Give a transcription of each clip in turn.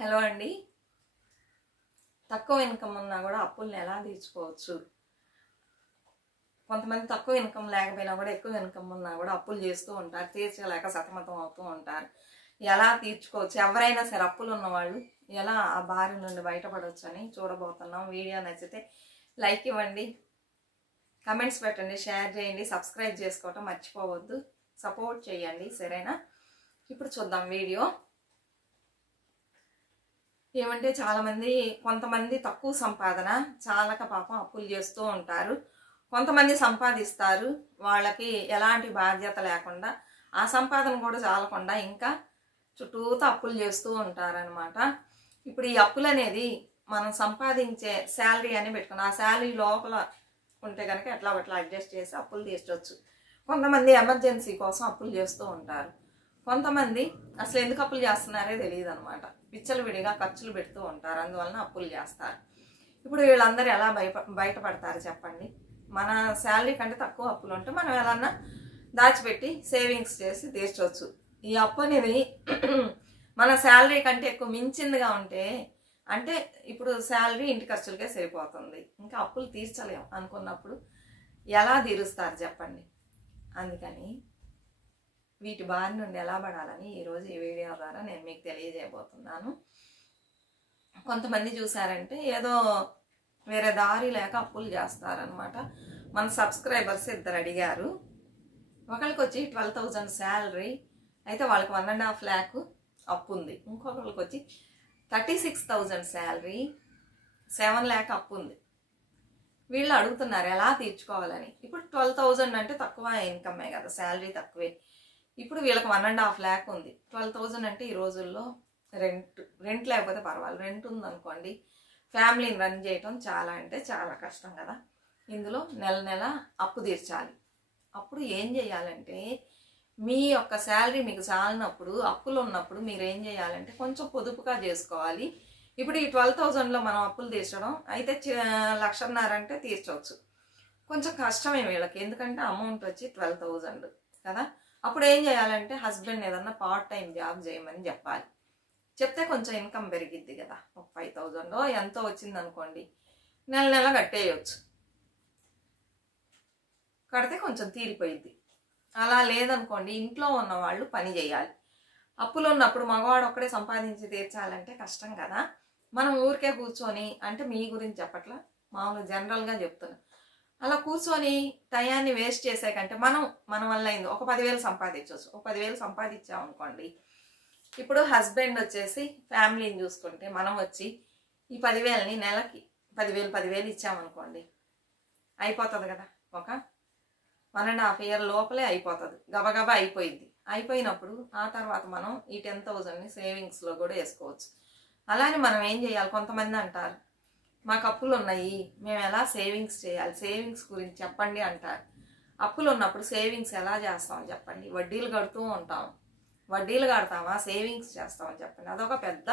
Hello అండి. తక్కువ income ఉన్నా కూడా అప్పుల్ని ఎలా తీర్చుకోవచ్చు? కొంతమంది తక్కువ ఇన్కమ్ లేకపోయినా కూడా ఎక్కువ ఇన్కమ్ ఉన్నా కూడా అప్పులు చేస్తూ ఉంటారు, తీర్చలేక సతమతం అవుతూ ఉంటారు. ఎలా తీర్చుకోవచ్చు? ఎవరైనా సరే అప్పులు ఉన్నవాళ్ళు ఎలా ఆ బారి నుండి బయటపడవచ్చు అని చూడబోతున్నాం. వీడియో నచ్చితే లైక్ ఇవ్వండి, కమెంట్స్ పెట్టండి, షేర్ చేయండి, సబ్స్క్రైబ్ చేసుకోవటం మర్చిపోవద్దు, సపోర్ట్ చేయండి. సరేనా? ఇప్పుడు చూద్దాం వీడియో. ఏమంటే కొంతమంది తక్కువ సంపాదన చాలక పాపం అప్పులు చేస్తూ ఉంటారు. కొంతమంది సంపాదిస్తారు, వాళ్ళకి ఎలాంటి బాధ్యత లేకుండా ఆ సంపాదన కూడా చాలకుండా ఇంకా చుట్టూతో అప్పులు చేస్తూ ఉంటారనమాట. ఇప్పుడు ఈ అప్పులు అనేది మనం సంపాదించే శాలరీ అని పెట్టుకుని ఆ శాలరీ లోపల ఉంటే కనుక ఎట్లా అడ్జస్ట్ చేసి అప్పులు తీర్చవచ్చు. కొంతమంది ఎమర్జెన్సీ కోసం అప్పులు చేస్తూ ఉంటారు. కొంతమంది అసలు ఎందుకు అప్పులు చేస్తున్నారే తెలియదు అనమాట. విచ్చలవిడిగా ఖర్చులు పెడుతూ ఉంటారు, అందువలన అప్పులు చేస్తారు. ఇప్పుడు వీళ్ళందరూ ఎలా బయటపడతారు చెప్పండి? మన శాలరీ కంటే తక్కువ అప్పులు ఉంటే మనం ఎలా దాచిపెట్టి సేవింగ్స్ చేసి తీర్చవచ్చు. ఈ అప్పు అనేది మన శాలరీ కంటే ఎక్కువ మించిందిగా ఉంటే, అంటే ఇప్పుడు శాలరీ ఇంటి ఖర్చులకే సరిపోతుంది, ఇంకా అప్పులు తీర్చలేము అనుకున్నప్పుడు ఎలా తీరుస్తారు చెప్పండి? అందుకని వీటి బారి నుండి ఎలా పడాలని ఈరోజు ఈ వీడియో ద్వారా నేను మీకు తెలియజేయబోతున్నాను. కొంతమంది చూసారంటే ఏదో వేరే దారి లేక అప్పులు చేస్తారనమాట. మన సబ్స్క్రైబర్స్ ఇద్దరు అడిగారు. ఒకరికి వచ్చి 12,000 శాలరీ అయితే వాళ్ళకి 1.5 lakh అప్పు ఉంది. ఇంకొకరికి వచ్చి 36,000 శాలరీ 7 lakh అప్పు ఉంది. వీళ్ళు అడుగుతున్నారు ఎలా తీర్చుకోవాలని. ఇప్పుడు 12,000 అంటే తక్కువ ఇన్కమే కదా, శాలరీ తక్కువే. ఇప్పుడు వీళ్ళకి 1.5 lakh ఉంది. 12,000 అంటే ఈ రోజుల్లో రెంట్ లేకపోతే పర్వాలేదు, రెంట్ ఉందనుకోండి ఫ్యామిలీని రన్ చేయటం చాలా అంటే చాలా కష్టం కదా. ఇందులో నెల అప్పు తీర్చాలి. అప్పుడు ఏం చేయాలంటే, మీ యొక్క శాలరీ మీకు చాలినప్పుడు అప్పులు ఉన్నప్పుడు మీరు ఏం చేయాలంటే కొంచెం పొదుపుగా చేసుకోవాలి. ఇప్పుడు ఈ 12,000లో మనం అప్పులు తీర్చడం అయితే 1,50,000 అంటే తీర్చవచ్చు. కొంచెం కష్టమే వీళ్ళకి, ఎందుకంటే అమౌంట్ వచ్చి 12,000 కదా. అప్పుడు ఏం చేయాలంటే హస్బెండ్ ఏదన్నా పార్ట్ టైం జాబ్ చేయమని చెప్పాలి. చెప్తే కొంచెం ఇన్కమ్ పెరిగిద్ది కదా. ఒక 5,000 ఎంతో వచ్చింది అనుకోండి, నెల కట్టేయచ్చు. కడితే కొంచెం తీరిపోయిద్ది. అలా లేదనుకోండి ఇంట్లో ఉన్న వాళ్ళు పని చేయాలి. అప్పులు ఉన్నప్పుడు మగవాడు ఒక్కడే సంపాదించి తీర్చాలంటే కష్టం కదా. మనం ఊరికే కూర్చొని, అంటే మీ గురించి చెప్పట్లా, మామూలు జనరల్గా చెప్తున్నా, అలా కూర్చొని టయాన్ని వేస్ట్ చేసే కంటే మన వల్ల అయింది ఒక 10,000 సంపాదించవచ్చు. ఒక 10,000 సంపాదించామనుకోండి, ఇప్పుడు హస్బెండ్ వచ్చేసి ఫ్యామిలీని చూసుకుంటే మనం వచ్చి ఈ 10,000ని నెలకి 10,000 ఇచ్చామనుకోండి, అయిపోతుంది కదా. ఒక 1.5 year లోపలే అయిపోతుంది, గబగబా అయిపోయింది. అయిపోయినప్పుడు ఆ తర్వాత మనం ఈ 10,000ని సేవింగ్స్లో కూడా వేసుకోవచ్చు. అలానే మనం ఏం చేయాలి, కొంతమంది అంటారు మాకు అప్పులు ఉన్నాయి, మేము ఎలా సేవింగ్స్ చేయాలి, సేవింగ్స్ గురించి చెప్పండి అంటారు. అప్పులు ఉన్నప్పుడు సేవింగ్స్ ఎలా చేస్తాం చెప్పండి? వడ్డీలు కడుతూ ఉంటాం. వడ్డీలు కడతామా, సేవింగ్స్ చేస్తామని చెప్పండి? అదొక పెద్ద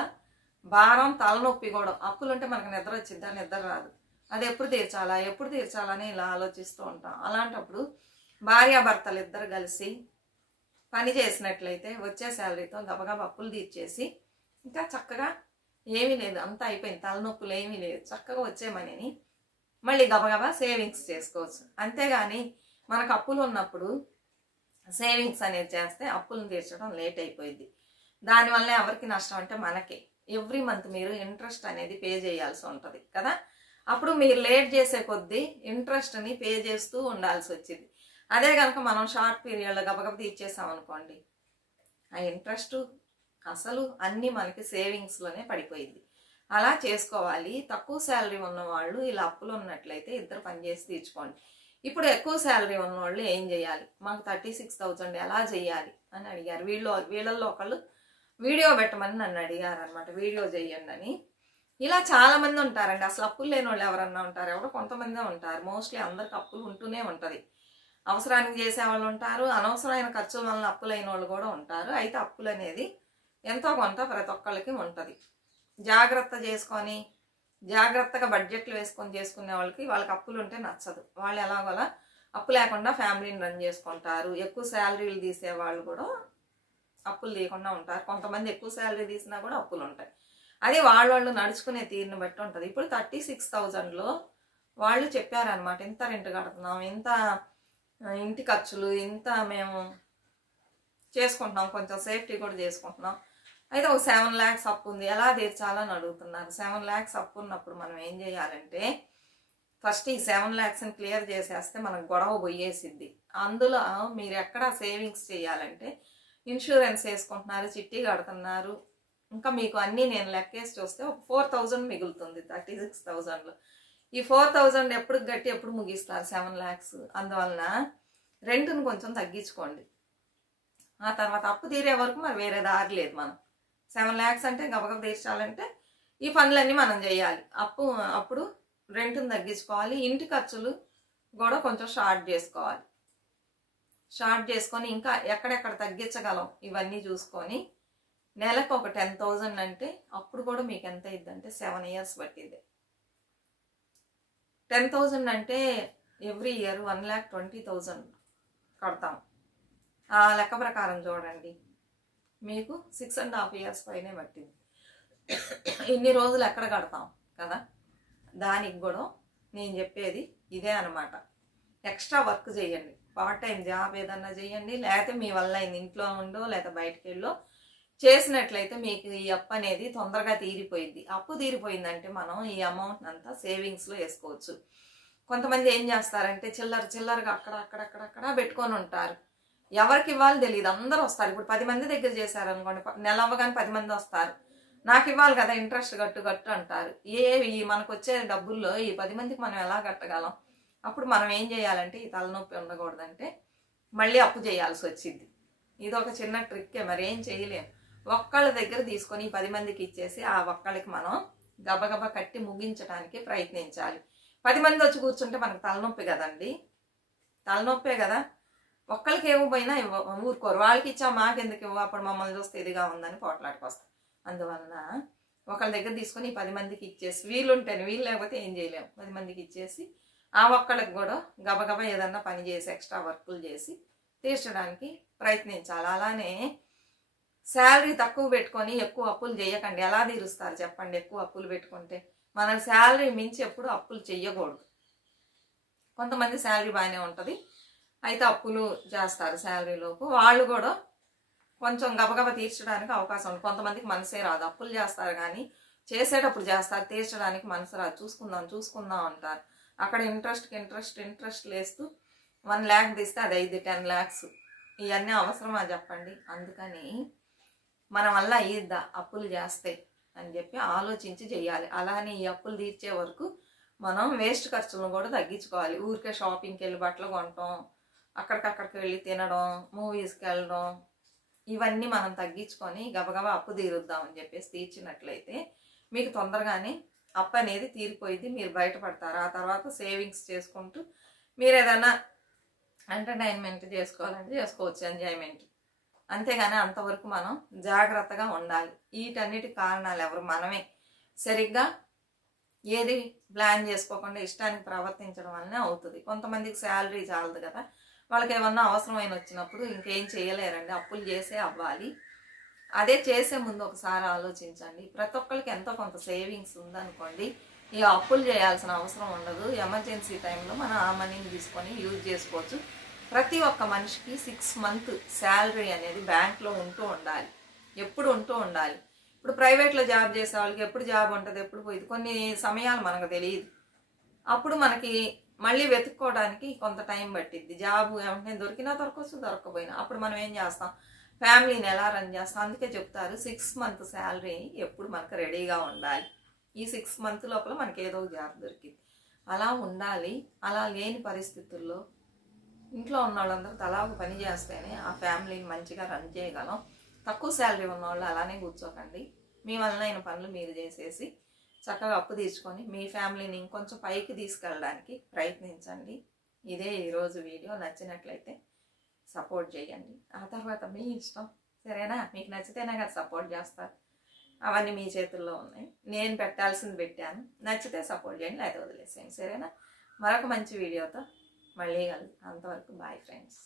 భారం, తలనొప్పి కూడా. అప్పులు ఉంటే మనకు నిద్ర వచ్చిద్దా? నిద్ర రాదు. అది ఎప్పుడు తీర్చాలని ఇలా ఆలోచిస్తూ ఉంటాం. అలాంటప్పుడు భార్యాభర్తలు ఇద్దరు కలిసి పని చేసినట్లయితే వచ్చే శాలరీతో గబగబా అప్పులు తీర్చేసి, ఇంకా చక్కగా ఏమీ లేదు, అంతా అయిపోయింది, తలనొప్పులు ఏమీ లేదు, చక్కగా వచ్చే మనీని మళ్ళీ గబగబా సేవింగ్స్ చేసుకోవచ్చు. అంతేగాని మనకు అప్పులు ఉన్నప్పుడు సేవింగ్స్ అనేది చేస్తే అప్పులను తీర్చడం లేట్ అయిపోయింది. దానివల్ల ఎవరికి నష్టం అంటే మనకే. ఎవ్రీ మంత్ మీరు ఇంట్రెస్ట్ అనేది పే చేయాల్సి ఉంటుంది కదా. అప్పుడు మీరు లేట్ చేసే కొద్దీ ఇంట్రెస్ట్ని పే చేస్తూ ఉండాల్సి వచ్చింది. అదే కనుక మనం షార్ట్ పీరియడ్లో గబగబా తీర్చేసాం అనుకోండి, ఆ ఇంట్రెస్ట్ అసలు అన్నీ మనకి సేవింగ్స్లోనే పడిపోయింది. అలా చేసుకోవాలి. తక్కువ శాలరీ ఉన్నవాళ్ళు ఇలా అప్పులు ఉన్నట్లయితే ఇద్దరు పనిచేసి తీర్చుకోండి. ఇప్పుడు ఎక్కువ శాలరీ ఉన్నవాళ్ళు ఏం చేయాలి, మాకు 36,000 ఎలా చేయాలి అని అడిగారు. వీళ్ళల్లో ఒకళ్ళు వీడియో పెట్టమని నన్ను అడిగారు అనమాట, వీడియో చేయండి అని. ఇలా చాలా మంది ఉంటారండి. అసలు అప్పులు లేని వాళ్ళు ఎవరన్నా ఉంటారు? ఎవరో కొంతమందే ఉంటారు. మోస్ట్లీ అందరికి అప్పులు ఉంటూనే ఉంటుంది. అవసరానికి చేసేవాళ్ళు ఉంటారు, అనవసరమైన ఖర్చుల వల్ల అప్పులైన వాళ్ళు కూడా ఉంటారు. అయితే అప్పులు అనేది ఎంతో కొంత ప్రతి ఒక్కళ్ళకి ఉంటుంది. జాగ్రత్త చేసుకొని జాగ్రత్తగా బడ్జెట్లు వేసుకొని చేసుకునే వాళ్ళకి అప్పులు ఉంటే నచ్చదు. వాళ్ళు ఎలాగోలా అప్పు లేకుండా ఫ్యామిలీని రన్ చేసుకుంటారు. ఎక్కువ శాలరీలు తీసే వాళ్ళు కూడా అప్పులు తీయకుండా ఉంటారు. కొంతమంది ఎక్కువ శాలరీ తీసినా కూడా అప్పులు ఉంటాయి. అది వాళ్ళు నడుచుకునే తీరుని బట్టి ఉంటుంది. ఇప్పుడు 36,000లో వాళ్ళు చెప్పారనమాట, ఇంత రెంట్ కడుతున్నాం, ఇంత ఇంటి ఖర్చులు, ఇంత మేము చేసుకుంటున్నాం, కొంచెం సేఫ్టీ కూడా చేసుకుంటున్నాం, అయితే ఒక 7 lakhs అప్పు ఉంది, ఎలా తీర్చాలని అడుగుతున్నారు. 7 lakhs అప్పు ఉన్నప్పుడు మనం ఏం చేయాలంటే ఫస్ట్ ఈ 7 lakhsని క్లియర్ చేసేస్తే మనకు గొడవ పోయేసిద్ది. అందులో మీరు ఎక్కడ సేవింగ్స్ చేయాలంటే ఇన్సూరెన్స్ వేసుకుంటున్నారు, చిట్టి కడుతున్నారు, ఇంకా మీకు అన్నీ నేను లెక్కేసి చూస్తే ఒక 4,000 మిగులుతుంది 36,000లో. ఈ 4,000 ఎప్పుడు గట్టి ఎప్పుడు ముగిస్తారు 7 lakhs. అందువలన రెంట్ను కొంచెం తగ్గించుకోండి. ఆ తర్వాత అప్పు తీరే వరకు మరి వేరే దారి లేదు. మనం 7 lakhs అంటే గబగబ తీర్చాలంటే ఈ పనులన్నీ మనం చేయాలి. అప్పుడు రెంట్ను తగ్గించుకోవాలి, ఇంటి ఖర్చులు కూడా కొంచెం షార్ట్ చేసుకొని ఇంకా ఎక్కడెక్కడ తగ్గించగలం ఇవన్నీ చూసుకొని నెలకు ఒక 10,000 అంటే అప్పుడు కూడా మీకు ఎంత అయిందంటే 7 years పట్టింది. 10,000 అంటే ఎవ్రీ ఇయర్ 1,20,000 కడతాం. ఆ లెక్క ప్రకారం చూడండి, మీకు 6.5 years పైనే పట్టింది. ఇన్ని రోజులు ఎక్కడ కడతాం కదా. దానికి కూడా నేను చెప్పేది ఇదే అనమాట. ఎక్స్ట్రా వర్క్ చేయండి, పార్ట్ టైం జాబ్ ఏదన్నా చేయండి, లేకపోతే మీ వల్ల ఇంట్లో ఉండో లేకపోతే బయటకు వెళ్ళో చేసినట్లయితే మీకు ఈ అప్పు అనేది తొందరగా తీరిపోయింది. అప్పు తీరిపోయిందంటే మనం ఈ అమౌంట్ అంతా సేవింగ్స్లో వేసుకోవచ్చు. కొంతమంది ఏం చేస్తారంటే చిల్లరగా అక్కడక్కడ పెట్టుకొని ఉంటారు. ఎవరికి ఇవ్వాలి తెలియదు, అందరూ వస్తారు. ఇప్పుడు 10 మంది దగ్గర చేశారనుకోండి, నెల అవ్వగానే 10 మంది వస్తారు, నాకు ఇవ్వాలి కదా, ఇంట్రెస్ట్ కట్టు అంటారు. ఈ మనకు వచ్చే డబ్బుల్లో ఈ 10 మందికి మనం ఎలా కట్టగలం? అప్పుడు మనం ఏం చేయాలంటే ఈ తలనొప్పి ఉండకూడదంటే మళ్ళీ అప్పు చేయాల్సి వచ్చింది. ఇది ఒక చిన్న ట్రిక్కే, మరి ఏం చేయలేము. ఒక్కళ్ళ దగ్గర తీసుకొని 10 మందికి ఇచ్చేసి ఆ ఒక్కళ్ళకి మనం గబగబా కట్టి ముగించడానికి ప్రయత్నించాలి. 10 మంది వచ్చి కూర్చుంటే మనకు తలనొప్పి కదండి, తలనొప్పే కదా. ఒక్కళ్ళకి ఇవ్వకపోయినా ఊరుకోరు, వాళ్ళకి ఇచ్చా మాకెందుకు ఇవ్వ, అప్పుడు మమ్మల్ని చూస్తే ఇదిగా ఉందని పోట్లాడుకొస్తాం. అందువలన ఒకళ్ళ దగ్గర తీసుకొని 10 మందికి ఇచ్చేసి, వీళ్ళు లేకపోతే ఏం చేయలేము, 10 మందికి ఇచ్చేసి ఆ ఒక్కళ్ళకి కూడా గబగబా ఏదన్నా పని చేసి ఎక్స్ట్రా వర్కులు చేసి తీర్చడానికి ప్రయత్నించాలి. అలానే శాలరీ తక్కువ పెట్టుకొని ఎక్కువ అప్పులు చేయకండి. ఎలా తీరుస్తారు చెప్పండి? ఎక్కువ అప్పులు పెట్టుకుంటే మన శాలరీ మించి ఎప్పుడు అప్పులు చెయ్యకూడదు. కొంతమంది శాలరీ బాగానే ఉంటుంది, అయితే అప్పులు చేస్తారు శాలరీలోపు, వాళ్ళు కూడా కొంచెం గబగబా తీర్చడానికి అవకాశం ఉంది. కొంతమందికి మనసే రాదు, అప్పులు చేస్తారు కానీ చేసేటప్పుడు చేస్తారు, తీర్చడానికి మనసు రాదు, చూసుకుందాం అంటారు. అక్కడ ఇంట్రెస్ట్ లేస్తూ 1 lakh తీస్తే అది 10 lakhs. ఇవన్నీ అవసరమా చెప్పండి? అందుకని మన వల్ల అయ్యిద్దా అప్పులు చేస్తే అని చెప్పి ఆలోచించి చేయాలి. అలానే ఈ అప్పులు తీర్చే వరకు మనం వేస్ట్ ఖర్చులను కూడా తగ్గించుకోవాలి. ఊరికే షాపింగ్కి వెళ్ళి బట్టలు కొనటం, అక్కడికి వెళ్ళి తినడం, మూవీస్కి వెళ్ళడం, ఇవన్నీ మనం తగ్గించుకొని గబగబా అప్పు తీరుద్దామని చెప్పేసి తీర్చినట్లయితే మీకు తొందరగానే అప్పు అనేది తీరిపోయింది, మీరు బయటపడతారు. ఆ తర్వాత సేవింగ్స్ చేసుకుంటూ మీరు ఏదైనా ఎంటర్టైన్మెంట్ చేసుకోవాలంటే చేసుకోవచ్చు, ఎంజాయ్మెంట్. అంతేగాని అంతవరకు మనం జాగ్రత్తగా ఉండాలి. వీటన్నిటి కారణాలు ఎవరు? మనమే. సరిగ్గా ఏది ప్లాన్ చేసుకోకుండా ఇష్టానికి ప్రవర్తించడం వల్లనే అవుతుంది. కొంతమందికి శాలరీ చాలదు కదా, వాళ్ళకి ఏమన్నా అవసరమైన వచ్చినప్పుడు ఇంకేం చేయలేరండి, అప్పులు చేసే అవ్వాలి. అదే చేసే ముందు ఒకసారి ఆలోచించండి. ప్రతి ఒక్కరికి ఎంతో కొంత సేవింగ్స్ ఉందనుకోండి, ఈ అప్పులు చేయాల్సిన అవసరం ఉండదు. ఎమర్జెన్సీ టైంలో మనం ఆ మనీని తీసుకొని యూజ్ చేసుకోవచ్చు. ప్రతి ఒక్క మనిషికి 6 month శాలరీ అనేది బ్యాంక్లో ఎప్పుడు ఉంటూ ఉండాలి. ఇప్పుడు ప్రైవేట్లో జాబ్ చేసే వాళ్ళకి ఎప్పుడు జాబ్ ఉంటుంది, ఎప్పుడు పోయింది, కొన్ని సమయాలు మనకు తెలియదు. అప్పుడు మనకి మళ్ళీ వెతుక్కోవడానికి కొంత టైం పట్టిద్ది. జాబ్ ఏమంటే దొరికినా దొరకవచ్చు, దొరకపోయినా. అప్పుడు మనం ఏం చేస్తాం? ఫ్యామిలీని ఎలా రన్ చేస్తాం? అందుకే చెప్తారు 6 month శాలరీ ఎప్పుడు మనకు రెడీగా ఉండాలి. ఈ 6 month లోపల మనకి ఏదో జాబ్ దొరికింది, అలా ఉండాలి. అలా లేని పరిస్థితుల్లో ఇంట్లో ఉన్న వాళ్ళందరూ తలా ఒక పని చేస్తేనే ఆ ఫ్యామిలీని మంచిగా రన్ చేయగలం. తక్కువ శాలరీ ఉన్నవాళ్ళు అలానే కూర్చోకండి. మీ వలన పనులు మీరు చేసేసి చక్కగా అప్పు తీర్చుకొని మీ ఫ్యామిలీని ఇంకొంచెం పైకి తీసుకెళ్ళడానికి ప్రయత్నించండి. ఇదే ఈరోజు వీడియో. నచ్చినట్లయితే సపోర్ట్ చేయండి, ఆ తర్వాత మీ ఇష్టం. సరేనా? మీకు నచ్చితేనే కదా సపోర్ట్ చేస్తారు. అవన్నీ మీ చేతుల్లో ఉన్నాయి. నేను పెట్టాల్సింది పెట్టాను. నచ్చితే సపోర్ట్ చేయండి, లేకపోతే వదిలేసేయండి. సరేనా? మరొక మంచి వీడియోతో మళ్ళీ కలుద్దాం. అంతవరకు బాయ్ ఫ్రెండ్స్.